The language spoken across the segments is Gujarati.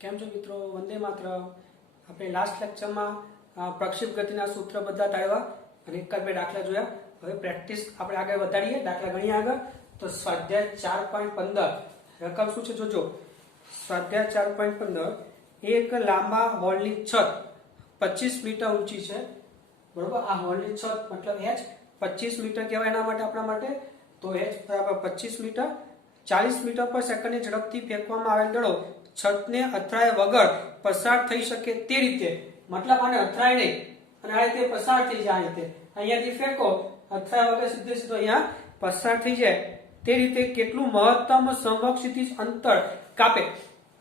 કેમ છો મિત્રો? વંદે માતરમ. આપણે લાસ્ટ લેક્ચરમાં પ્રક્ષેપ ગતિના સૂત્ર બધા તાળવા અને એક બે દાખલા જોયા. હવે પ્રેક્ટિસ આપણે આગળ વધારીએ, દાખલા ગણીએ આગળ. તો સ્વાધ્યાય 4.15 રકમ શું છે જોજો. સ્વાધ્યાય 4.15 એક લાંબા હોલની છત 25 મીટર ઊંચી છે, બરોબર. આ હોલની છત મતલબ h 25 મીટર કહેવાય એના માટે, આપણા માટે. તો h બરાબર 25 મીટર. 40 મીટર પર સેકન્ડની ઝડપથી ફેંકવામાં આવેલ દડો છતને અથડાયા વગર પસાર થઈ શકે તે રીતે, મતલબ આને અથડાય નહીં અને આ રીતે પસાર થઈ જાય. આ રીતે અહીંયાથી ફેંકો, અથડાયા વગર સીધે સીધો અહીંયા પસાર થઈ જાય તે રીતે કેટલું મહત્તમ સમક્ષિતિજ અંતર કાપે.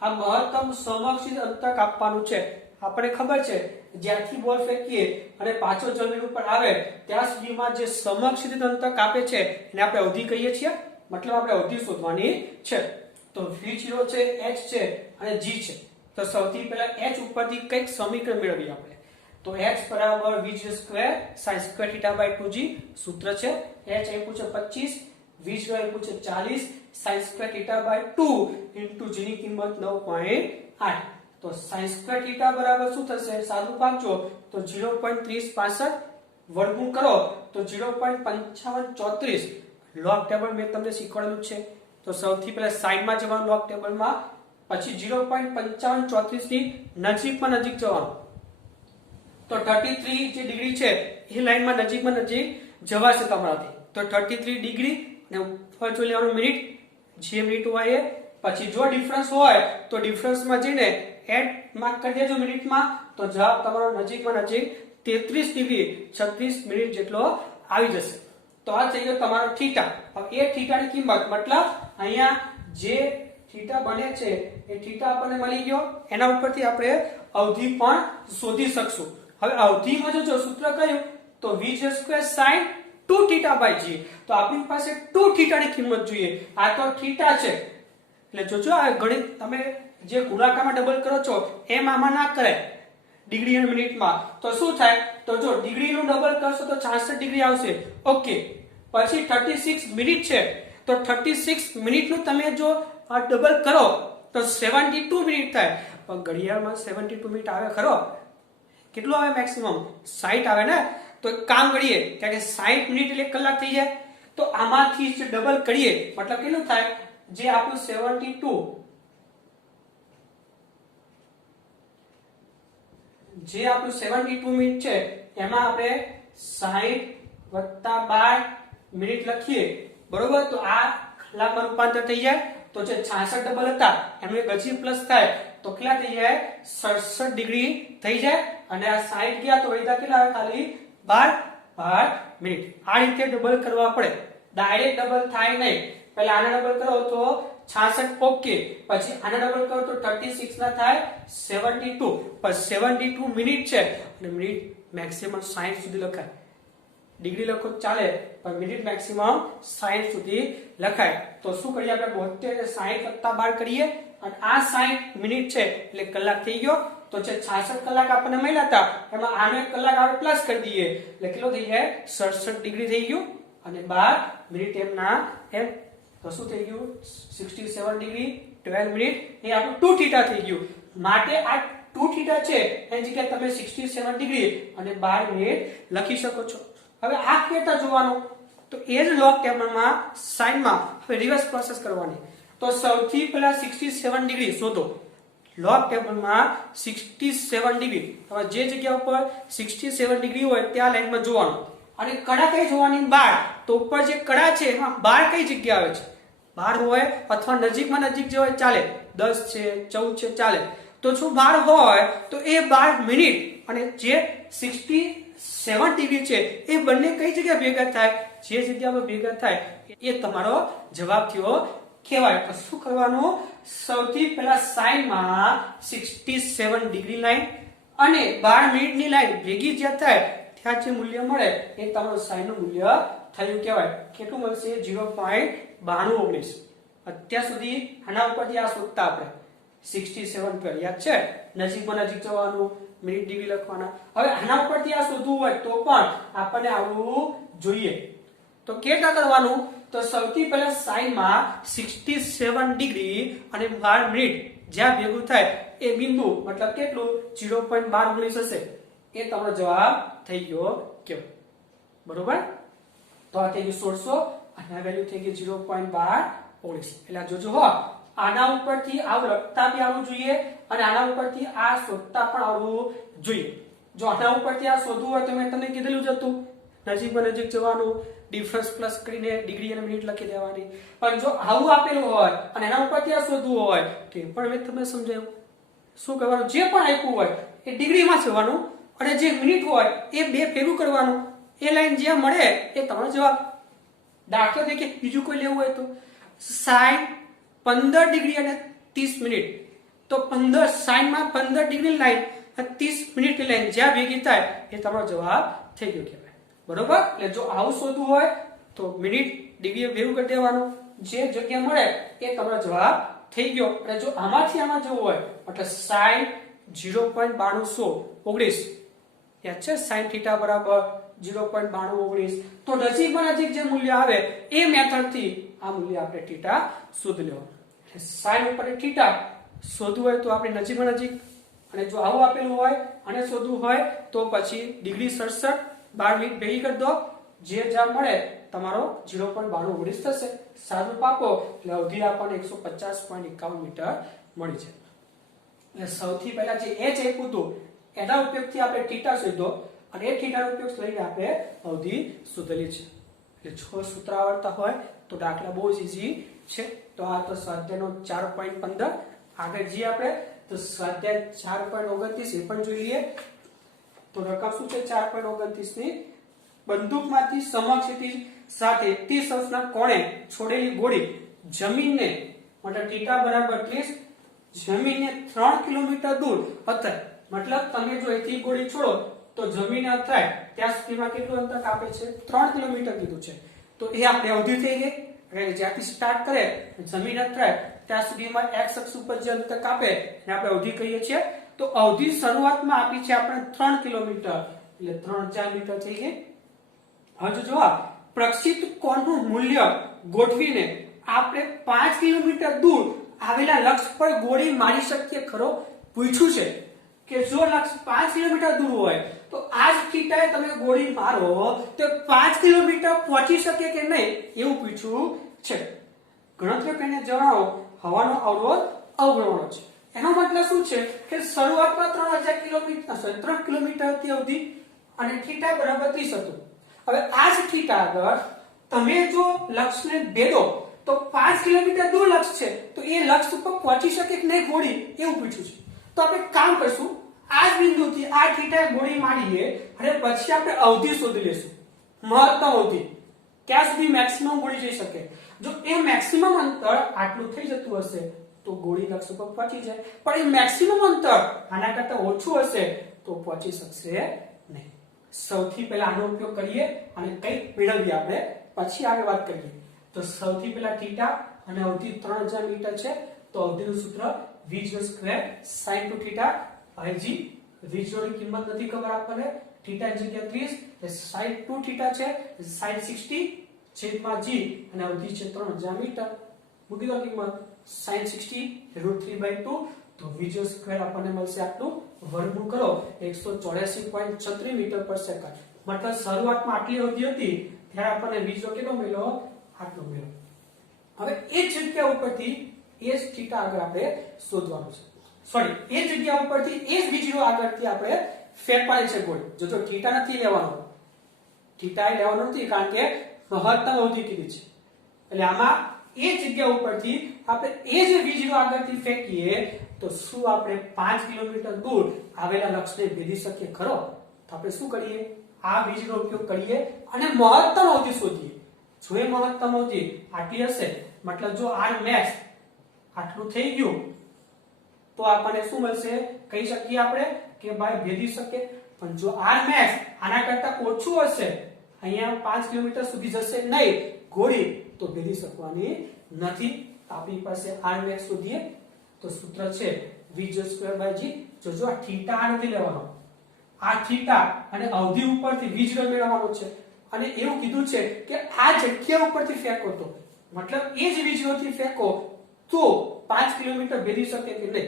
આ મહત્તમ સમક્ષિતિજ અંતર કાપવાનું છે. આપણે ખબર છે જ્યાંથી બોલ ફેંકીએ અને પાછો જમીન ઉપર આવે ત્યાં સુધીમાં જે સમક્ષિતિજ અંતર કાપે છે એને આપણે અવધિ કહીએ છીએ. મતલબ આપણે અવધિ શોધવાની છે. તો v0 છે, h છે અને g છે. તો સૌથી પહેલા h ઉપરથી કઈક સમીકરણ મેળવીએ આપણે. તો h બરાબર v0 square sin square theta by 2g સૂત્ર છે. h આપ્યું છે 25, v0 આપ્યું છે 40 sin square theta by 2 into g ની કિંમત 9.8. તો sin સ્ક્વેર થીટા બરાબર શું થશે? સાદું પાડજો તો 0.3065 વર્ગમૂળ કરો તો 0.5534. લોગ ટેબલ મેં તમને શીખવાડેલું છે. તો સૌથી પહેલા સાઈડમાં જવાનું લોગ ટેબલમાં, પછી 0.5534 ની નજીકમાં નજીક જવાનું. તો 33 જે ડિગ્રી છે એ લાઈનમાં નજીકમાં નજીક જવાશે તમારાથી. તો 33 ડિગ્રી અને ઉપર જોઈ લેવાનું મિનિટ, જે મિનિટ હોય એ. પછી જો ડિફરન્સ હોય તો ડિફરન્સમાં જઈને એડ માર્ક કરી દેજો મિનિટમાં. તો જવાબ તમારો નજીકમાં નજીક 33 ડિગ્રી 36 મિનિટ જેટલો આવી જશે. તો આ થઈ ગયો તમારો થીટા. હવે એ થીટાની કિંમત મતલબ અહીંયા જે થીટા બને છે એ થીટા આપણને મળી ગયો. એના ઉપરથી આપણે અવધિ પણ શોધી શકશું. હવે અવધિમાં જો સૂત્ર કયું તો v0 square sin 2 theta by g. તો આપણી પાસે 2 થીટાની કિંમત જોઈએ. આ તો થીટા છે એટલે જોજો આ ગણિત તમે જે ગુણાકારમાં ડબલ કરો છો એમ આમાં ના કરાય ડિગ્રી અને મિનિટમાં. તો શું થાય? તો જો ડિગ્રીનું ડબલ કરશો તો 66 ડિગ્રી આવશે. ઓકે. પછી 36 મિનિટ છે તો 36 મિનિટનું તમે જો ડબલ કરો તો 72 મિનિટ થાય. પણ ઘડિયાળમાં 72 મિનિટ આવે ખરો? કેટલું આવે? મેક્સિમમ 60 આવે ને. તો એક કામ કરીએ કારણ કે 60 મિનિટ એટલે 1 કલાક થઈ જાય. તો આમાંથી જે ડબલ કરીએ મતલબ કેટલું થાય? જે આપણું 72 મિનિટ છે એમાં આપણે 60 વત્તા 12 મિનિટ લખીએ, બરોબર. તો આ કલાકમાં રૂપાંતર થઈ જાય. તો જે 66 ડબલ હતા એનું એક હજી પ્લસ થાય તો કેટલા થઈ જાય? 67 ડિગ્રી થઈ જાય. અને આ 60 ગયા તો વૈધા કેટલા આવે? ખાલી 12 મિનિટ. આ રીતે ડબલ કરવા પડે, ડાયરેક્ટ ડબલ થાય નહીં. પહેલા આને ડબલ કરો તો 66 ઓકે, પછી આને ડબલ કરો તો 36 ના થાય 72. પણ 72 મિનિટ છે અને મિનિટ મેક્સિમમ 60 સુધી લખાય. ડિગ્રી લખો ચાલે પણ મિનિટ મેક્સિમમ 60 સુધી લખાય. તો શું કરીએ આપણે? 72 60 વત્તા 12 કરીએ અને આ 60 મિનિટ છે એટલે કલાક થઈ ગયો. તો જે 66 કલાક આપણને મળ્યા હતા એમાં આનો 1 કલાક આપણે પ્લસ કરી દઈએ એટલે કેટલો થઈ જાય? 67 ડિગ્રી થઈ ગયું અને 12 મિનિટ એમના એમ. તો શું થઈ ગયું? 67 ડિગ્રી 12 મિનિટ એ આપણું 2 થીટા થઈ ગયું. માટે આ 2 થીટા છે એની જગ્યાએ તમે 67 ડિગ્રી અને 12 મિનિટ લખી શકો છો. હવે આ કેતા જોવાનું તો એ જ લોગ ટેબલમાં સાઈનમાં હવે રિવર્સ પ્રોસેસ કરવાની. તો સૌથી પહેલા 67 ડિગ્રી શોધો. લોગ ટેબલમાં 67 ડિગ્રી, હવે જે જગ્યા ઉપર 67 ડિગ્રી હોય ત્યાં લાઈનમાં જોવાનું. અને કડા કઈ જોવાની? 12. તો ઉપર જે કડા છે એમાં 12 કઈ જગ્યા આવે છે? 12 હોય અથવા નજીકમાં નજીક જે હોય ચાલે, 10 છે 14 છે ચાલે. તો શું 12 હોય તો એ 12 મિનિટ અને જે 67 ડિગ્રી છે એ બંને કઈ જગ્યા ભેગા થાય? જે જગ્યા પર ભેગા થાય એ તમારો જવાબ થયો કહેવાય. તો શું કરવાનું? સૌથી પહેલા સાઈનમાં 67 ડિગ્રી લાઈન અને 12 મિનિટની લાઈન ભેગી જ્યાં થાય ત્યાં જે મૂલ્ય મળે એ તમારું સાઈનનું મૂલ્ય થયું કહેવાય. કેટલું મળશે? 0.9219. અત્યાર સુધી આના ઉપરથી આ શોધતા આપણે 67 પર યાદ છે? નજીકમાં નજીક જવાનું, મિનિટ ડિગ્રી લખવાના. હવે આના ઉપરથી આ શોધવું હોય તો પણ આપણને આવડવું જોઈએ. તો કેટા કરવાનું? તો સૌથી પહેલા સાઈન માં 67 ડિગ્રી અને 12 મિનિટ જ્યાં ભેગું થાય એ બિંદુ મતલબ કેટલું 0.12 હશે. એ તમારો જવાબ થઈ ગયો કેવો? બરોબર. તો આ થઈ ગયું 1600 અને આ વેલ્યુ થઈ ગઈ 0.12. એટલે જોજો હો, આના ઉપરથી આ લખતા બી આવવું જોઈએ અને આના ઉપરથી આ શોધતા પણ આવવું જોઈએ. જો આના ઉપરથી આ શોધવું હોય તો મેં તમને કીધેલું જ હતું, નજીકમાં નજીક જવાનું, ડિફરન્સ પ્લસ કરીને ડિગ્રી અને મિનિટ લખી દેવાની. પણ જો આવું આપેલું હોય અને એના ઉપરથી આ શોધવું હોય તો એ પણ મેં તમને સમજાવ્યું. શું કરવાનું? જે પણ આપ્યું હોય એ ડિગ્રીમાં જવાનું અને જે મિનિટ હોય એ બે ભેગું કરવાનું. એ લાઈન જ્યાં મળે એ તમારો જવાબ. દાખલા તરીકે બીજું કોઈ લેવું હોય તો સાઈન 15 ડિગ્રી અને 30 મિનિટ, તો 15 માં 15 ડિગ્રી લાઈન અને 30 મિનિટની લાઈન જ્યાં ભેગી થાય એ તમારો જવાબ થઈ ગયો કહેવાય. બરોબર. એટલે જો આવું શોધવું હોય તો મિનિટ ડિગ્રી ભેગું કરી દેવાનું, જે જગ્યા મળે એ તમારો જવાબ થઈ ગયો. અને જો આમાંથી આમાં જવું હોય એટલે સાઈન 0.9219 યાદ છે, સાઈન થીટા બરાબર 0.9219. તો નજીકમાં નજીક જે મૂલ્ય આવે એ મેથડ થી આ મૂલ્ય આપણે થીટા શોધી લેવાનું. સાઈન ઉપર થીટા શોધવું હોય તો આપણે નજીકમાં નજીક, અને જો આવું આપેલું હોય અને શોધવું હોય તો પછી ડિગ્રી 67 12 મિનિટ ભેગી કરી દો, જે જવાબ મળે તમારો 0.9219 થશે. સાદું પાકો એટલે અવધિ આપણને 150.51 મીટર મળી છે. એટલે સૌથી પહેલા જે h આપ્યું હતું એના ઉપયોગથી આપણે થીટા શોધ્યો અને એ થીટાનો ઉપયોગ લઈને આપણે અવધિ શોધેલી છે. એટલે જો સૂત્ર આવડતા હોય તો દાખલા બહુ જ ઈઝી છે. તો આ તો સ્વાધ્યાયનો 4.15. આગળ જે આપણે તો સ્વાધ્યાય 4.29 એ પણ જોઈ લઈએ. તો રકમ શું છે 4.29 ની? બંદૂકમાંથી સમક્ષિતિજ સાથે 30 અંશના કોણે છોડેલી ગોળી જમીનને મતલબ થીટા બરાબર 30 જમીનને 3 કિલોમીટર દૂર અથડાય. મતલબ તમે જો અહીંથી ગોળી છોડો તો જમીન અથડાય ત્યાં સુધીમાં કેટલું અંતર કાપે છે? 3 કિલોમીટર કીધું છે. તો એ આપણે અવધિ થઈ ગઈ. એટલે જ્યાંથી સ્ટાર્ટ કરે જમીન અથડાય ત્યાં સુધીમાં x અક્ષ ઉપર જે અંતર કાપે એને આપણે અવધિ કહીએ છીએ. તો અવધિ શરૂઆતમાં આપી છે આપણે 3 કિલોમીટર, એટલે 3000 મીટર થઈ ગઈ. હવે જો પ્રક્ષિપ્ત કોણનું મૂલ્ય ગોઠવીને આપણે 5 કિલોમીટર દૂર આવેલા લક્ષ્ય પર ગોળી મારી શકીએ ખરો? પૂછ્યું છે કે જો લક્ષ્ય 5 કિલોમીટર દૂર હોય તો આ જ થીટાએ તમે ગોળી મારો તો 5 કિલોમીટર પહોંચી શકે કે નહીં એવું પૂછ્યું છે. ગણતરી કરીને જણાવો હવાનો અવરોધ અવગણવાનો છે. એનો મતલબ શું છે કે શરૂઆતમાં 3000 કિલોમીટર 3 કિલોમીટરથી અવધિ અને થીટા બરાબર 30 હતું. હવે આ જ થીટા આગળ તમે જો લક્ષ્યને ભેદો તો 5 કિલોમીટર દૂર લક્ષ્ય છે તો એ લક્ષ્ય ઉપર પહોંચી શકે કે નહીં ગોળી એવું પૂછ્યું છે. તો આપણે કામ કરશું, આ જ બિંદુથી આ થીટાએ ગોળી મારીએ અને પછી આપણે અવધિ શોધી લેશું, મહત્તમ અવધિ ક્યાં સુધી મેક્સિમમ ગોળી જઈ શકે. જો એ મેક્સિમમ અંતર આટલું થઈ જતું હશે તો ગોળી લક્ષ્ય પર પહોંચી જાય, પણ એ મેક્સિમમ અંતર આના કરતા ઓછું હશે તો પહોંચી શકશે નહીં. સૌથી પહેલા આનો ઉપયોગ કરીએ અને કંઈક મેળવીએ આપણે, પછી આગળ વાત કરીએ. તો સૌથી પહેલા થીટા અને અવધિ 3000 મીટર છે. તો અવધિનું સૂત્ર v² sin 2 થીટા ભાગ્યા v0 ની કિંમત નથી ખબર આપણને, થીટા ની જગ્યાએ 30 એટલે sin 2 થીટા છે sin 60 છેદમાં g અને અવધિ છે 3000 મીટર. મૂકી દો કિંમત sin 60 √3/2 તો v0² આપણને મળશે આટલું, વર્ગમૂળ કરો 184.36 મીટર પર સેકન્ડ. મતલબ શરૂઆતમાં આટલી અવધિ હતી ત્યારે આપણને v0 કેટલો મળ્યો? આટલો મળ્યો. હવે એ જગ્યા ઉપરથી એ જ થીટા આગળ આપણે શોધવાનું છે. સોરી, એ જગ્યા ઉપરથી એ જ v0 આગળથી આપણે ફેરફારી છે ગોળી. જો થીટા નથી લેવાનો, થીટા લેવાનો નથી કારણ કે મહત્તમ અવધિ કીધી છે. એટલે આમાં એ જગ્યા ઉપરથી આપણે એ જ v0 આગળથી ફેંકીએ તો શું આપણે 5 કિલોમીટર દૂર આવેલા લક્ષ્યને ભેદી શકીએ ખરો? તો આપણે શું કરીએ? આ v0 નો ઉપયોગ કરીએ અને મહત્તમ અવધિ શોધીએ. જો એ મહત્તમ અવધિ આટલી હશે મતલબ જો r max આટલું થઈ ગયું તો આપણને શું મળશે? કહી શકીએ આપણે કે ભાઈ ભેદી શકે. પણ જો r max આના કરતા ઓછું હશે, અહીંયા 5 કિલોમીટર સુધી જશે નહીં ગોળી, તો ભેદી શકવાની નથી. આપણી પાસે r max શોધીએ તો સૂત્ર છે v²/g. જો આ થીટા નથી લેવાનો, આ થીટા અને અવધિ ઉપરથી v0 મેળવવાનો છે. અને એવું કીધું છે કે આ જગ્યા ઉપરથી ફેંકો તો મતલબ એ જ V0 થી ફેંકો તો 5 કિલોમીટર ભેદી શકે કે નહીં,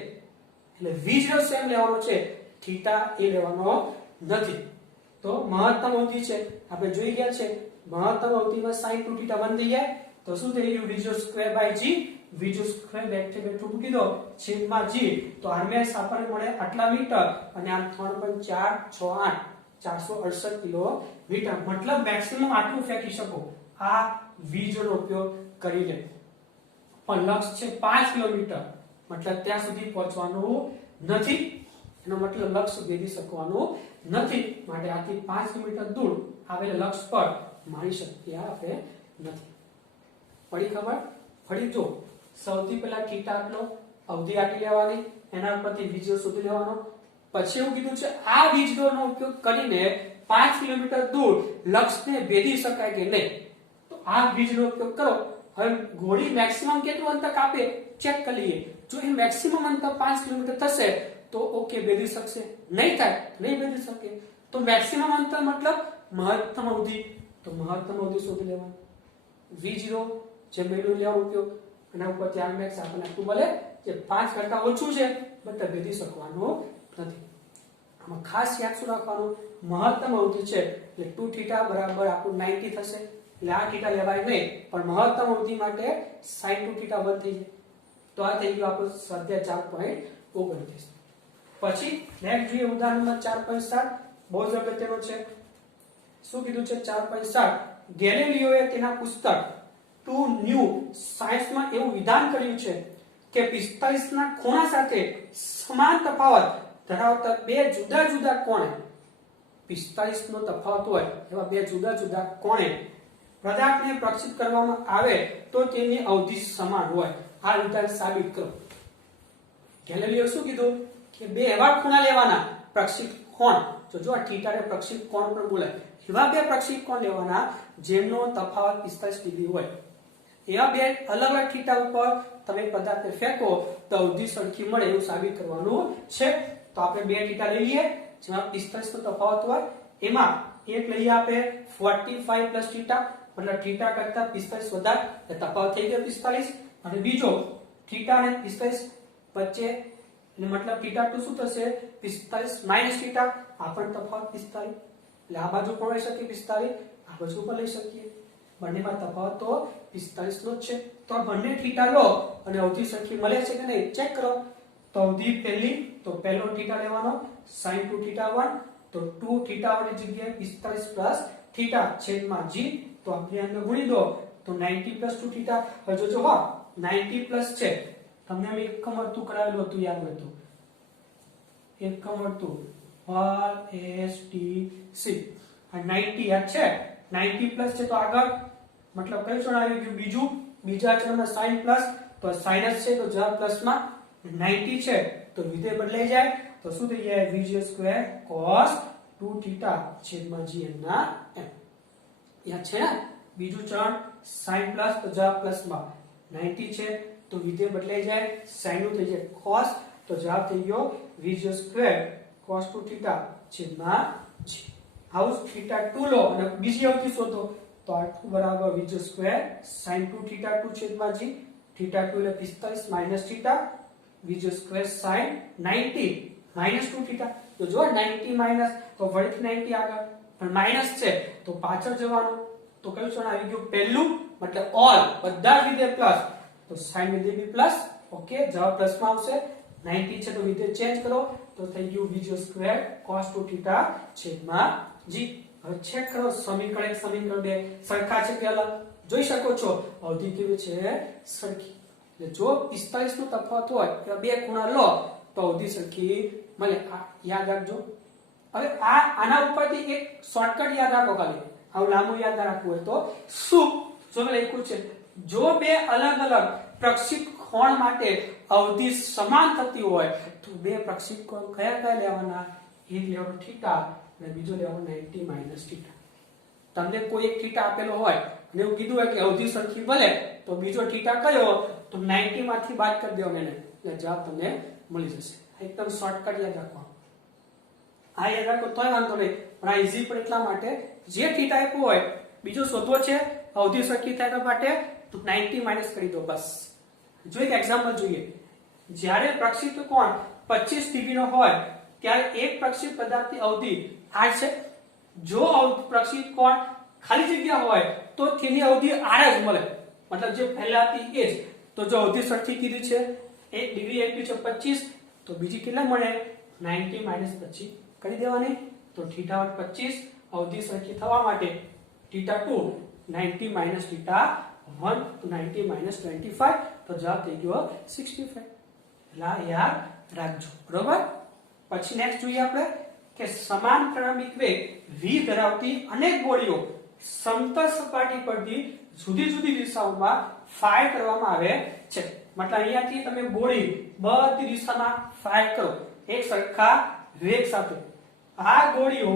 એટલે V0 સેમ લેવાનો છે, થીટા એ લેવાનો નથી. તો મહત્તમ અવધિ છે આપણે જોઈ ગયા છે, મહત્તમ અવધિમાં sin 2θ 1 થઈ જાય તો શું થઈ ગયું V0² V0² બેઠે બેઠું મૂકી દો છેદમાં g, તો આરએમએસ આપણને મળે આટલા મીટર અને આ 3.468 468 કિલોમીટર, મતલબ મેક્સિમમ આટલું ફેંકી શકો આ V0 નો ઉપયોગ કરીને. પણ લક્ષ્ય છે 5 કિલોમીટર, મતલબ ત્યાં સુધી પહોંચવાનું નથી, એનો મતલબ લક્ષ્ય ભેદી શકવાનું નથી, માટે આથી 5 કિલોમીટર દૂર આવેલા લક્ષ્ય પર મારી શક્યા આપણે નથી. પડી ખબર? ફરી જો સૌથી પહેલા થીટા આટલો અવધિ આટલી લેવાની, એના પરથી V0 શોધી લેવાનો, પછી એવું કીધું છે આ V0 નો ઉપયોગ કરીને 5 કિલોમીટર દૂર લક્ષ્યને ભેદી શકાય કે નહીં, તો આ V0 નો ઉપયોગ કરો. હવે ઘોડી મેક્સિમમ કેટલું અંતર કાપે ચેક કરી લઈએ. જો એ મેક્સિમમ અંતર 5 કિલોમીટર થશે તો ઓકે ભેદી શકશે, નહીં થાય નહીં ભેદી શકે. તો મેક્સિમમ અંતર મતલબ મહત્તમ અવધિ, તો મહત્તમ અવધિ શોધી લેવાની. V0 જે મેળવી લેવાનો ઉપયોગ, એના ઉપરથી આરએમએસ આપણને આટલું મળે જે 5 કરતા ઓછું છે બટ ભેદી શકવાનું નથી. આમાં ખાસ યાદ શું રાખવાનું, મહત્તમ અવધિ છે એટલે 2θ બરાબર આપણું 90 થશે, એટલે આ θ લેવાય નહીં, પણ મહત્તમ અવધિ માટે sin 2θ 1 થઈ જાય. તો આ થઈ ગયું આપણું સ્વાધ્યાય 4.29. પછી નેક્સ્ટ જોઈએ ઉદાહરણ નંબર 4.7, બહુ જ અગત્યનો છે. શું કીધું છે 4.7, ગેલિલિયોએ તેના પુસ્તક ટુ ન્યૂ સાયન્સમાં એવું વિધાન કર્યું છે કે 45 ના ખૂણા સાથે સમાન તફાવત ધરાવતા બે જુદા જુદા કોણે, 45 નો તફાવત હોય એવા બે જુદા જુદા કોણે પદાર્થને પ્રક્ષેપ કરવામાં આવે તો તેની અવધિ સમાન હોય. આ વિધાન સાબિત કરો. ગેલિલિયો શું કીધું કે બે એવા ખૂણા લેવાના પ્રક્ષેપ કોણ, જો આ થીટા ને પ્રક્ષેપ કોણ પણ બોલાય, એવા બે પ્રક્ષેપ કોણ લેવાના જેમનો તફાવત 45 ડિગ્રી હોય. એવા બે અલગ અલગ થીટા ઉપર તમે પદાર્થને ફેંકો તો અવધિ સરખી મળે એવું સાબિત કરવાનું છે. તો આપણે બે થીટા લઈ લઈએ જેમાં 45 નો તફાવત હોય, એમાં એક લઈએ આપણે 45 પ્લસ થીટા, મતલબ થીટા કરતા 45 વધારે એટલે તફાવત થઈ ગયો 45, અને બીજો થીટા અને 45 વચ્ચે એટલે મતલબ થીટા ટુ શું થશે 45 માઈનસ થીટા, આ પણ તફાવત 45, એટલે આ બાજુ પણ લઈ શકીએ 45, આ બાજુ પણ લઈ શકીએ, બંનેમાં તફાવત તો 45 નો જ છે. તો આ બંને થીટા લો અને અવધિ સરખી મળે છે કે નહીં ચેક કરો. તો અવધિ પહેલી, તો પહેલો થીટા લેવાનો sin 2θ 1, તો 2θ 1 ની જગ્યાએ 45 પ્લસ થીટા છેદમાં g, તો આપણે અંદર ગુણી દો તો 90 પ્લસ 2θ. હવે જોજો હા 90 પ્લસ છે, તમને અમે એકમ વર્તુળ કરાવેલું હતું યાદ હોય તો, એકમ વર્તુળ RSTC આ 90 યાદ છે, 90 પ્લસ છે તો આગળ મતલબ કયું ચરણ આવી ગયું બીજું, બીજા ચરણમાં sin પ્લસ, તો સાઇનસ છે તો જવાબ પ્લસ માં, 90 છે તો વિધેય બદલાઈ જાય તો શું થઈ જાય V0² cos 2θ છેદમાં gn ના m. યાદ છે ને બીજું ચરણ sin પ્લસ તો જવાબ પ્લસ માં, 90 છે તો વિધેય બદલાઈ જાય sin નું થઈ જાય cos, તો જવાબ થઈ ગયો V0² cos 2θ છેદમાં g. આવું θ2 લો અને બીજી અવધિ શોધો તો r2 બરાબર V0² sin 2θ 2 છેદમાં g, θ2 એટલે 45 માઈનસ θ, V0² sin 90 માઈનસ 2θ. તો જો 90 માઈનસ તો ફરીથી 90 આગળ, પણ માઈનસ છે તો પાછળ જવાનું, તો કયું ચરણ આવી ગયું પહેલું, મતલબ ઓલ બધા વિધેય પ્લસ, તો sin વિધેય બી પ્લસ, ઓકે જવાબ પ્લસ માં આવશે. 90 છે તો વિધેય ચેન્જ કરો તો થઈ ગયું V0² cos 2θ છેદમાં g. હવે ચેક કરો સમીકરણ 1 સમીકરણ 2 સરખા છે કે અલગ, જોઈ શકો છો અવધિ કેવી છે સરખી. એટલે જો 45 નો તફાવત હોય તો બે ખૂણા લો તો અવધિ સરખી મળે, આ યાદ રાખજો. હવે આના ઉપરથી એક શોર્ટકટ યાદ રાખો, ખાલી આવું લાંબુ યાદ રાખવું હોય તો શું જો મેં લખ્યું છે, જો બે અલગ અલગ પ્રક્ષેપ કોણ માટે અવધિ સમાન થતી હોય તો બે પ્રક્ષેપ કોણ કયા લેવાના, એક લેવાનો થીટા અને બીજો લેવાનો 90 માઈનસ થીટા. તમને કોઈ એક થીટા આપેલો હોય અને એવું કીધું હોય કે અવધિ સરખી મળે તો બીજો થીટા કયો તો 90 માંથી બાદ કરી દેવાનો એને, એટલે જવાબ તમને મળી જશે. એકદમ શોર્ટકટ યાદ રાખો. આ યાદ રાખો તોય વાંધો નહીં, પણ આ ઈઝી પણ એટલા માટે જે થીટા આપ્યો હોય બીજો શોધવો છે અવધિ સરખી થાય તો માટે તો 90 માઇનસ કરી દો બસ. જો એક એક્ઝામ્પલ જોઈએ. જ્યારે પ્રક્ષેપ કોણ 25 ડિગ્રી નો હોય ત્યારે એક પ્રક્ષેપ પદાર્થની અવધિ r છે. જો પ્રક્ષેપ કોણ ખાલી જગ્યા હોય તો તેની અવધિ r જ મળે, મતલબ જે પહેલા હતી એ જ. તો જો અવધિ સરખી કીધી છે 1 ડિગ્રી આપ્યું છે 25, તો બીજી કેટલા મળે 90 માઇનસ 25 કરી દેવાની. તો θ1 25 અવધિ સરખી થવા માટે θ2 90 માઇનસ θ1 તો 90 માઇનસ 25, તો જવાબ થઈ ગયો 65. એટલે યાદ રાખજો, બરોબર. પછી નેક્સ્ટ જોઈએ આપણે કે સમાન પ્રારંભિક વેગ v ધરાવતી અનેક ગોળીઓ સમતલ સપાટી પરથી જુદી જુદી દિશાઓમાં ફાયર કરવામાં આવે છે. મતલબ અહીંયાથી તમે ગોળી બધી દિશામાં ફાયર કરો એક સરખા વેગ સાથે. આ ગોળીઓ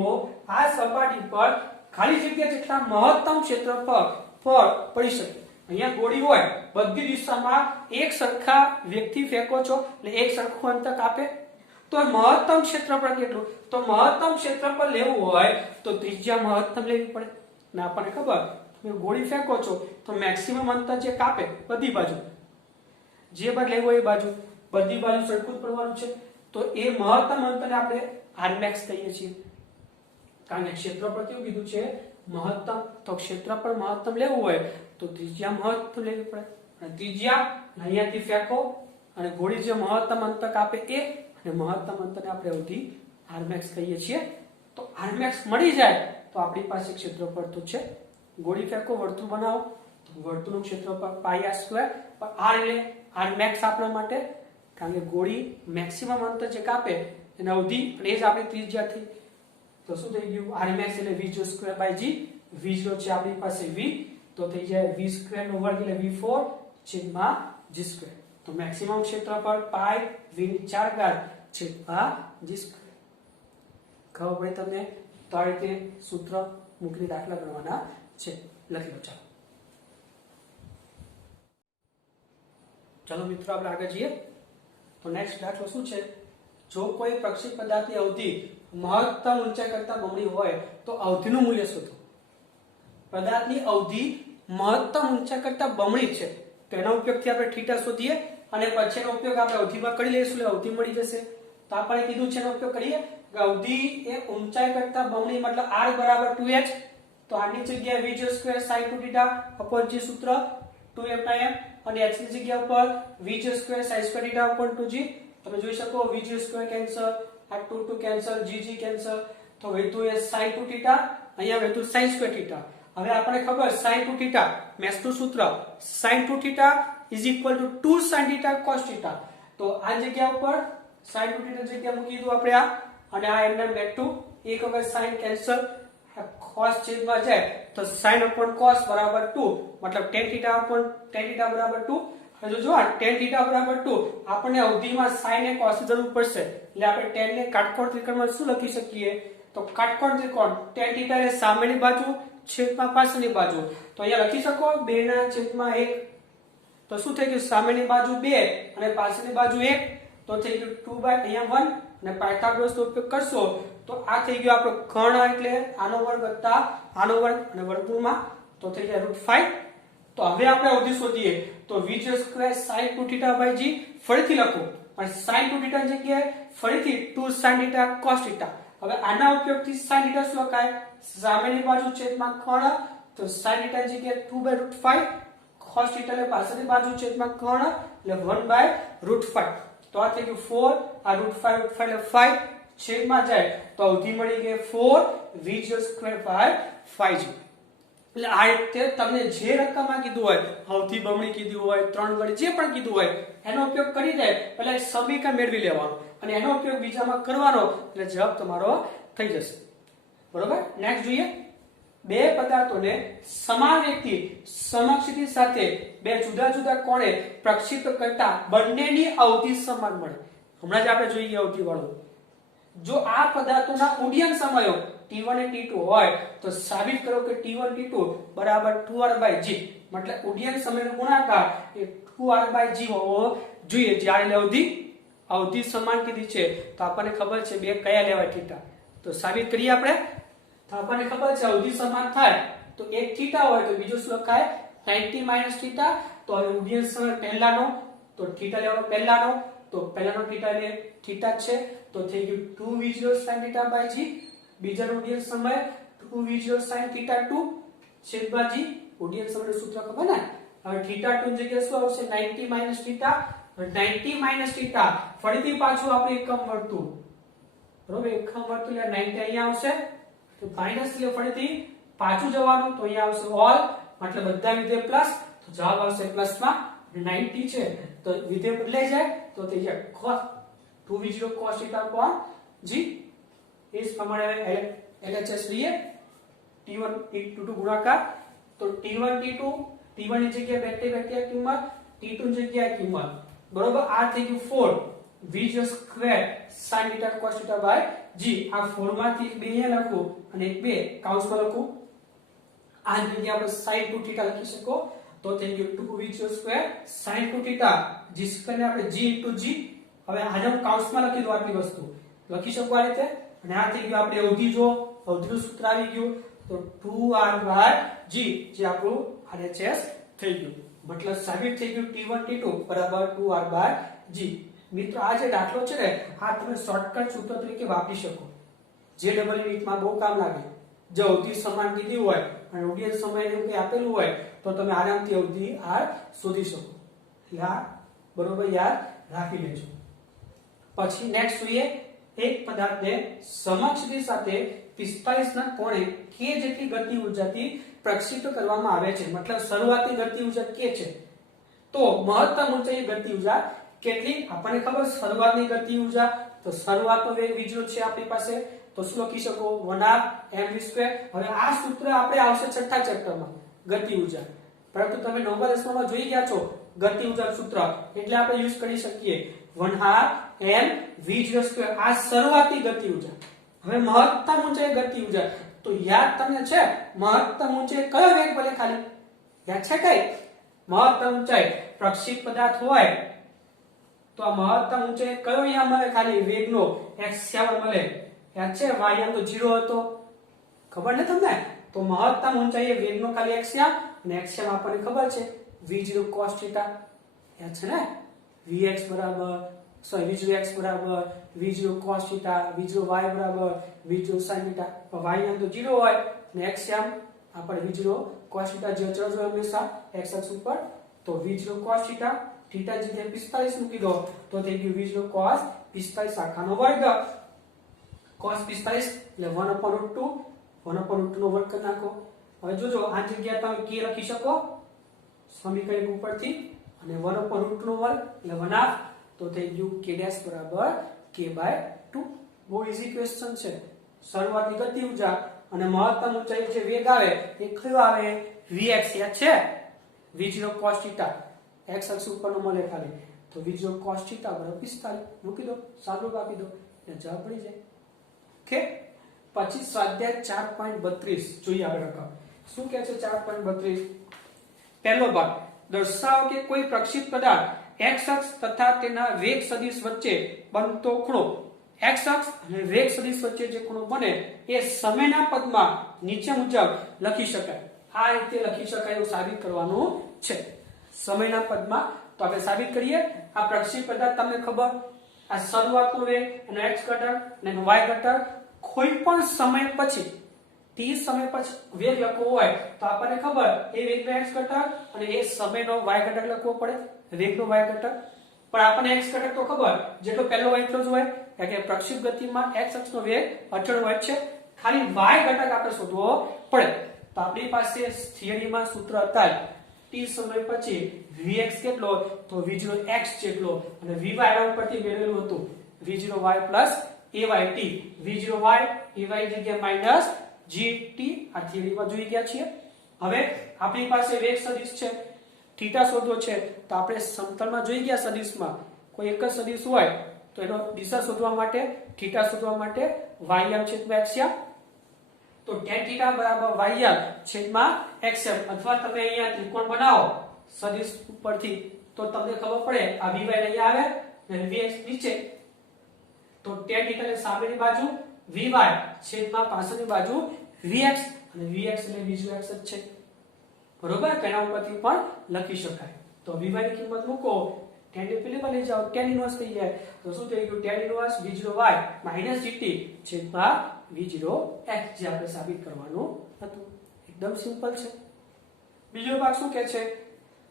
આ સપાટી પર ખાલી જગ્યા જેટલા મહત્તમ ક્ષેત્રફળ પર પડી શકે. અહીંયા ગોળી હોય બધી દિશામાં એક સરખા વેગથી ફેંકો છો એટલે એક સરખું અંતર કાપે. તો મહત્તમ ક્ષેત્રફળ કેટલું? તો મહત્તમ ક્ષેત્રફળ લેવું હોય તો ત્રિજ્યા મહત્તમ લેવી પડે. ને આપણને ખબર તમે ગોળી ફેંકો છો તો મેક્સિમમ અંતર જે કાપે બધી બાજુ, જે બાજુ લેવું હોય એ બાજુ, બધી બાજુ સરખું પડવાનું છે. તો એ મહત્તમ અંતરને આપણે rmax કહીએ છીએ. કારણ કે ક્ષેત્રફળ કેવું કીધું છે મહત્તમ. તો ક્ષેત્રફળ મહત્તમ લેવું હોય તો ત્રિજ્યા મહત્તમ લેવી પડે. અને ત્રિજ્યા અહીંયાથી ફેંકો અને ગોળી જે મહત્તમ અંતર કાપે એ, અને મહત્તમ અંતરને આપણે અવધિ rmax કહીએ છીએ. તો rmax મળી જાય તો આપણી પાસે ક્ષેત્રફળ તો છે. ગોળી ફેંકો, વર્તુળ બનાવો તો વર્તુળનું ક્ષેત્રફળ પાઈ r સ્ક્વેર, પણ r એટલે rmax આપણા માટે, કારણ કે ગોળી મેક્સિમમ અંતર જે કાપે એને અવધિ એ જ આપણી ત્રિજ્યા થઈ. તો શું થઈ ગયું rmax એટલે v square by g. v0 છે આપણી પાસે v, તો થઈ જાય v સ્ક્વેર નો વર્ગ એટલે v4 છેદમાં g સ્ક્વેર. તો મેક્સિમમ ક્ષેત્રફળ પાઈ v ની 4 ઘાત છેદમાં g સ્ક્વેર. ખબર પડી તમને? તો આ રીતે સૂત્ર મૂકીને દાખલા ગણવાના છે. લખી લો. ચાલો મિત્રો આપણે આગળ જઈએ. તો નેક્સ્ટ દાખલો શું છે? જો કોઈ પ્રક્ષેપ પદાર્થની અવધિ મહત્તમ ઊંચાઈ કરતા બમણી હોય તો અવધિનું મૂલ્ય શોધો. પદાર્થની અવધિ મહત્તમ ઊંચાઈ કરતા બમણી છે તો એના ઉપયોગથી આપણે θ શોધીએ અને પછી એનો ઉપયોગ આપણે અવધિમાં કરી લઈશું એટલે અવધિ મળી જશે. તો આપણે કીધું છે એનો ઉપયોગ કરીએ કે અવધિ એ ઊંચાઈ કરતા બમણી મતલબ r બરાબર 2h. તો r ની જગ્યાએ v square sin 2θ upon g સૂત્ર 2m અને h ની જગ્યા ઉપર v square sin square θ upon 2g. તમે જોઈ શકો v સ્ક્વેર કેન્સલ, આ 2 કેન્સલ, g કેન્સલ, તો વધ્યું એ sin 2θ, અહીંયા વધ્યું sin સ્ક્વેર θ. હવે આપણે ખબર sin 2θ મેથ્સનું સૂત્ર sin 2θ = 2 sin θ cos θ. તો આ જગ્યા ઉપર sin 2θ જગ્યા મૂકી દીધું આપણે આ, અને આ એમને બેક ટુ એક વખત sin કેન્સલ, cos છેદમાં જાય તો sin upon cos બરાબર 2, મતલબ tan θ upon tan θ બરાબર 2. હવે જો tan θ બરાબર 2, આપણને અવધિમાં sin ને cos ની જરૂર પડશે એટલે આપણે tan ને કાટકોણ ત્રિકોણમાં શું લખી શકીએ? તો કાટકોણ ત્રિકોણ tan θ એ સામેની બાજુ છેદમાં પાછળની બાજુ. તો અહીંયા લખી શકો 2 ના છેદમાં 1. તો શું થઈ ગયું? સામેની બાજુ 2 અને પાછળની બાજુ 1, તો થઈ ગયું 2 બાય અહીંયા 1. અને પાયથાગોરસનો ઉપયોગ કરશો તો આ થઈ ગયો આપણો કર્ણ એટલે આનો વર્ગ વત્તા આનો વર્ગ અને વર્ગમૂળમાં તો થઈ જાય √5. તો હવે આપણે અવધિ શોધીએ તો v square sin 2θ by g ફરીથી લખો, પણ sin 2θ ની જગ્યાએ ફરીથી 2 sin θ cos θ. હવે આના ઉપયોગથી sin θ શું લખાય? સામેની બાજુ છેદમાં કર્ણ, તો sin θ ની જગ્યાએ 2/√5, cos θ એટલે પાછળની બાજુ છેદમાં કર્ણ એટલે 1/√5. તો આ થઈ ગયું 4, આ √5 એટલે 5 છેદમાં જાય તો અવધિ મળી ગઈ 4 v² બાય 5g. એટલે આ રીતે તમને જે રકમમાં કીધું હોય, અવધિ બમણી કીધું હોય, 3 ગણી જે પણ કીધું હોય એનો ઉપયોગ કરી દે પહેલા સમીકરણ મેળવી લેવાનો અને એનો ઉપયોગ બીજામાં કરવાનો એટલે જવાબ તમારો થઈ જશે. બરોબર. નેક્સ્ટ જોઈએ. બે પદાર્થોને સમાન વેગથી સમક્ષિતિ સાથે બે જુદા જુદા કોણે પ્રક્ષેપિત કરતા બંનેની અવધિ સમાન મળે. હમણાં જ આપણે જોઈએ અવધિ વાળું. જો આ પદાર્થોના ઉડ્ડયન સમયો t1 અને t2 હોય તો સાબિત કરો કે t1 t2 બરાબર 2r/g. મતલબ ઉડ્ડયન સમયનો ગુણાકાર એ 2r/g હોવો જોઈએ. જ્યારે અવધિ સમાન કીધી છે તો આપણને ખબર છે બે કયા લેવાય થીટા. તો સાબિત કરીએ આપણે. તો આપણને ખબર છે અવધિ સમાન થાય તો એક થીટા હોય તો બીજો શું લખાય 90 માઇનસ થીટા. તો હવે ઉદય સમય પહેલાનો તો થીટા લેવાનો પહેલાનો તો પહેલાનો થીટા એટલે થીટા છે તો થઈ ગયું 2v0 sin theta by g. બીજાનો ઉદય સમય 2v0 sin થીટા 2 છેદમાં g. ઉદય સમયનું સૂત્ર ખબર ને. હવે થીટા 2 ની જગ્યાએ શું આવશે 90 માઇનસ થીટા. 90 માઇનસ થીટા ફરીથી પાછું આપણે એકમ વર્તુળ બરોબર એકમ વર્તુળ એટલે 90 અહીંયા આવશે તો માઈનસ એટલે ફરીથી પાછું જવાનું તો અહીંયા આવશે ઓલ મતલબ બધા વિધેય પ્લસ તો જવાબ આવશે પ્લસ માં 90 છે તો વિધેય બદલાઈ જાય તો થઈ જાય cos 2v0 cos θ upon g. इस प्रमाणे LHS लिए t1 t2 ગુણાકાર તો t1 t2 t1 ની જગ્યાએ બેઠી કિંમત t2 ની જગ્યાએ કિંમત બરોબર આ થઈ ગયું 4 v0 square sin θ cos θ by g. આ 4 માંથી 2 અહીંયા લખું અને 2 કૌંસમાં લખું. આ જગ્યાએ આપણે sin 2θ લખી શકો તો થઈ ગયું 2v0 square sin 2θ g square ને આપણે g g. હવે આજે હું કૌંસમાં લખી દઉં આટલી વસ્તુ લખી શકો આ રીતે અને આ થઈ ગયું આપણે અવધિ જો અવધિનું સૂત્ર આવી ગયું તો 2r by g જે આપણું RHS થઈ ગયું. મતલબ સાબિત થઈ ગયું t1 t2 બરાબર 2r by g. મિત્રો આ જે દાખલો છે ને આ તમે શોર્ટકટ સૂત્ર તરીકે વાપરી શકો જે ડબલ યુનિટમાં બહુ કામ લાગે. જો અવધિ સમાન કીધી હોય અને ઉદય સમય એવું કંઈ આપેલું હોય તો તમે આરામથી અવધિ r શોધી શકો. યાર બરોબર યાદ રાખી લેજો. પછી નેક્સ્ટ જોઈએ એક પદાર્થને સમક્ષ સાથે 45 ના કોણે k જેટલી ગતિ ઊર્જાથી પ્રક્ષિપ્ત કરવામાં આવે છે. મતલબ શરૂઆતી ગતિ ઊર્જા k છે તો મહત્તમ ઊંચાઈ ગતિ ઊર્જા કેટલી આપણને ખબર શરૂઆતની ગતિ ઊર્જા તો શરૂઆતનો વેગ v0 છે આપણી પાસે તો શું લખી શકો 1/2 mv2. હવે આ સૂત્ર આપણે આવશે છઠ્ઠા ચેપ્ટરમાં ગતિ ઊર્જા પરંતુ તમે નવમા દસમામાં જોઈ ગયા છો ગતિ ઊર્જા સૂત્ર એટલે આપણે યુઝ કરી શકીએ 1/2 mv02 આ શરૂઆતી ગતિ ઊર્જા. હવે મહત્તમ ઊંચાઈ ગતિ ઊર્જા તો યાદ તમને છે મહત્તમ ઊંચાઈ કયો વેગ મળે ખાલી યાદ છે કઈ મહત્તમ ઊંચાઈ પ્રક્ષિપ્ત પદાર્થ હોય તો આ મહત્તમ ઊંચાઈ કયો અહીંયા મળે ખાલી વેગનો x7 મળે યાદ છે y તો 0 હતો ખબર ને તમને તો મહત્તમ ઊંચાઈ એ વેગનો ખાલી x7 અને x7 આપણને ખબર છે v0 cos θ યાદ છે ને vx બરાબર v0x બરાબર v0 cos θ v0y બરાબર v0 sin θ y તો 0 હોય અને x આપણે v0 cos θ જે અચળ હોય હંમેશા x અક્ષ ઉપર તો v0 cos θ થીટા જગ્યાએ 45 મૂકી દો તો થઈ ગયું v0 cos 45 આખાનો વર્ગ cos 45 એટલે 1/√2 1/√2 નો વર્ગ કરી નાખો. હવે જોજો આ જગ્યાએ તમે k લખી શકો સમીકરણ ઉપરથી અને 1/√2 નો વર્ગ એટલે 1/2 તો થઈ ગયું k' બરાબર k/2. બહુ ઈઝી ક્વેશ્ચન છે. શરૂઆતની ગતિ ઊર્જા અને મહત્તમ ઊંચાઈ જે વેગ આવે એ કયો આવે vx યાદ છે v0 cos θ x અક્ષ ઉપરનો મળે ખાલી તો v0 cos θ બરાબર 45 મૂકી દો સાદું આપી દો એટલે જવાબ પડી જાય. ઓકે પછી સ્વાધ્યાય 4.32 જોઈએ આગળ રકમ શું કહે છે 4.32 પહેલો ભાગ દર્શાવો કે કોઈ પ્રક્ષિપ્ત પદાર્થ x અક્ષ તથા તેના વેગ સદિશ વચ્ચે બનતો ખૂણો x અક્ષ અને વેગ સદિશ વચ્ચે જે ખૂણો બને એ સમયના પદમાં નીચે મુજબ લખી શકાય. આ રીતે લખી શકાય એવું સાબિત કરવાનું છે સમયના પદમાં. તો આપણે સાબિત કરીએ આ પ્રક્ષિપ્ત પદાર્થ તમને ખબર આ શરૂઆતનો વેગ અને x ઘટક અને y ઘટક કોઈ પણ સમય પછી t સમય પછી વેગ લખવો હોય તો આપણને ખબર એ વેગનો x ઘટક અને એ સમયનો y ઘટક લખવો પડે વેગનો y ઘટક. પણ આપણને x ઘટક તો ખબર જેટલો પહેલો હોય એટલો જ હોય કારણ કે પ્રક્ષિપ્ત ગતિમાં x અક્ષનો વેગ અચળ હોય છે ખાલી y ઘટક આપણે શોધવો પડે. તો આપણી પાસે થિયરીમાં સૂત્ર હતા t સમય પછી vx કેટલો તો v0x જેટલો અને vy ઉપરથી મેળવેલું હતું v0y ayt v0y ay જગ્યાએ માઈનસ gt આ થિયરીમાં જોઈ ગયા છીએ. હવે આપણી પાસે વેગ સદિશ છે થીટા શોધવો છે તો આપણે સમતલમાં જોઈ ગયા સદિશમાં કોઈ એક જ સદિશ હોય તો એનો દિશા શોધવા માટે થીટા શોધવા માટે y છેદમાં x તો tan θ બરાબર y છેદમાં x અથવા તમે અહીંયા ત્રિકોણ બનાવો સદિશ ઉપરથી તો તમને ખબર પડે આ vy અહીંયા આવે અને vx નીચે તો tan θ ને સામેની બાજુ vy છેદમાં પાછળની બાજુ vx અને vx એટલે બીજું x જ છે બરોબર તેના ઉપરથી પણ લખી શકાય તો vy ની કિંમત મૂકો tan ની પેલી લઈ જાઓ tan ઇન્વર્સ થઈ જાય તો શું થઈ ગયું tan ઇન્વર્સ v0y - gt છેદમાં v0x જે આપણે સાબિત કરવાનું હતું એકદમ સિમ્પલ છે બીજો ભાગ શું કહે છે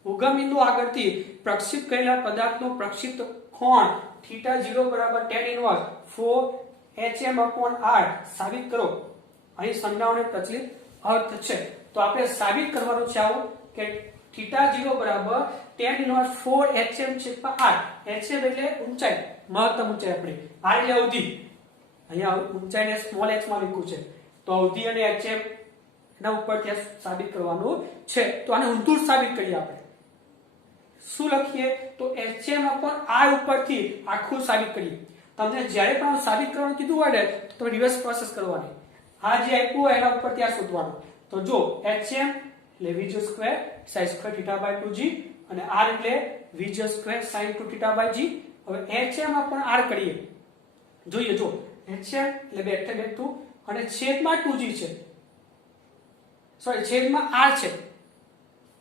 ઉગમ બિંદુ આગળથી પ્રક્ષેપ કરેલા પદાર્થનો પ્રક્ષિપ્ત કોણ θ0 = tan ઇન્વર્સ 4hmr સાબિત કરો અહીં સંજ્ઞાઓને પ્રચલિત અર્થ છે તો આપણે સાબિત કરવાનું છે આવું કે θ0 = tan ઇન્વર્સ 4hm/r hm એટલે ઊંચાઈ મહત્તમ ઊંચાઈ આપણી r એટલે અવધિ અહીંયા ઊંચાઈને સ્મોલ h માં લખ્યું છે તો અવધિ અને hm ના ઉપરથી સાબિત કરવાનું છે તો આને ઊંધું સાબિત કરીએ આપણે શું લખીએ તો hm/r ઉપરથી આખું સાબિત કરીએ તમને જ્યારે પણ સાબિત કરવાનું કીધું હોય ને તો તમે રિવર્સ પ્રોસેસ કરવાની આ જે આપ્યું હોય એના ઉપરથી આ શોધવાનું તો જો hm એટલે v2 square sin square θ/2g અને r એટલે v2 સ્ક્વેર sin 2θ/g હવે hm/r કરીએ જોઈએ જો hm એટલે બેઠું અને છેદમાં 2g છે સોરી છેદમાં r છે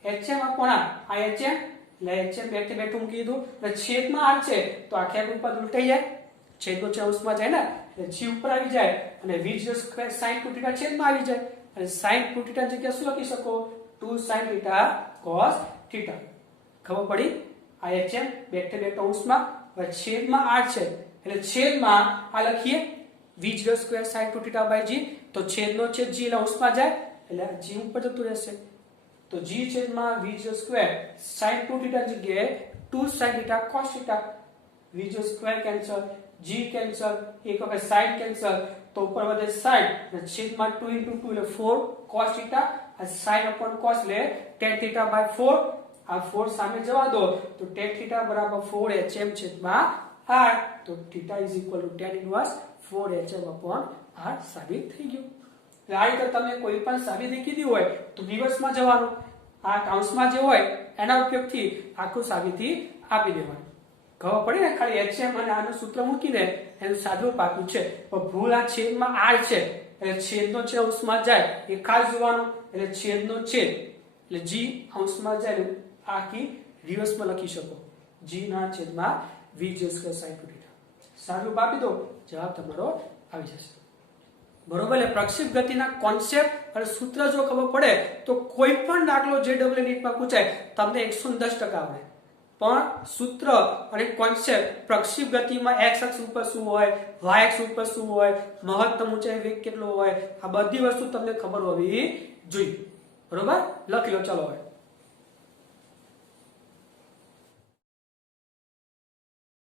hm/r આ hm એટલે hm બેઠું મૂકી દીધું અને છેદમાં r છે તો આખે આખું પદ ઉલટાઈ જાય છેદનો છે અંશમાં જાય ને એટલે g ઉપર આવી જાય અને v2 સ્ક્વેર sin 2θ છેદમાં આવી જાય અને sin 2θ જગ્યાએ શું લખી શકો 2 sin θ cos θ ખબર પડી આ hm બેઠું અંશમાં હવે છેદમાં r છે એટલે છેદમાં આ લખીએ v2 સ્ક્વેર sin 2θ/g તો છેદનો છેદ g એટલે અંશમાં જાય એટલે g ઉપર જતું રહેશે તો g છેદમાં v2 સ્ક્વેર sin 2θ જગ્યાએ 2 sin θ cos θ v2 square cancel g cancel એક વખત sin કેન્સલ તો ઉપર વધે sin અને છેદમાં 2 * 2 એટલે 4 cos θ અને sin upon cos એટલે tan θ/4 આ 4 સામે જવા દો તો tan θ = 4hm/r તો θ = tan ઇન્વર્સ 4hm/r સાબિત થઈ ગયું એટલે આ રીતે તમે કોઈ પણ સાબિતી કીધી હોય તો રિવર્સમાં જવાનું આ કૌંસમાં જે હોય એના ઉપયોગથી આખું સાબિતી આપી દેવાની ખબર પડી ને ખાલી hm અને આનું સૂત્ર મૂકીને એનું સાદું પાકું છે પણ ભૂલ આ છેદમાં r છે એટલે છેદનો છે અંશમાં જાય એ ખાસ જોવાનું એટલે છેદનો છેદ એટલે g અંશમાં જાય આખી રિવર્સમાં લખી શકો g ના છેદમાં v2 સ્ક્વેર sin 2θ સાદું આપી દો જવાબ તમારો આવી જશે બરોબર એટલે પ્રક્ષેપ ગતિના કોન્સેપ્ટ અને સૂત્ર જો ખબર પડે તો કોઈ પણ દાખલો જે ડબલ નીટમાં પૂછાય તમને 110% આવડે પણ સૂત્ર અને કોન્સેપ્ટ પ્રક્ષેપ ગતિમાં x અક્ષ ઉપર શું હોય y અક્ષ ઉપર શું હોય મહત્તમ ઊંચાઈ વેગ કેટલો હોય આ બધી વસ્તુ તમને ખબર હોવી જોઈએ બરોબર લખી લો ચલો હવે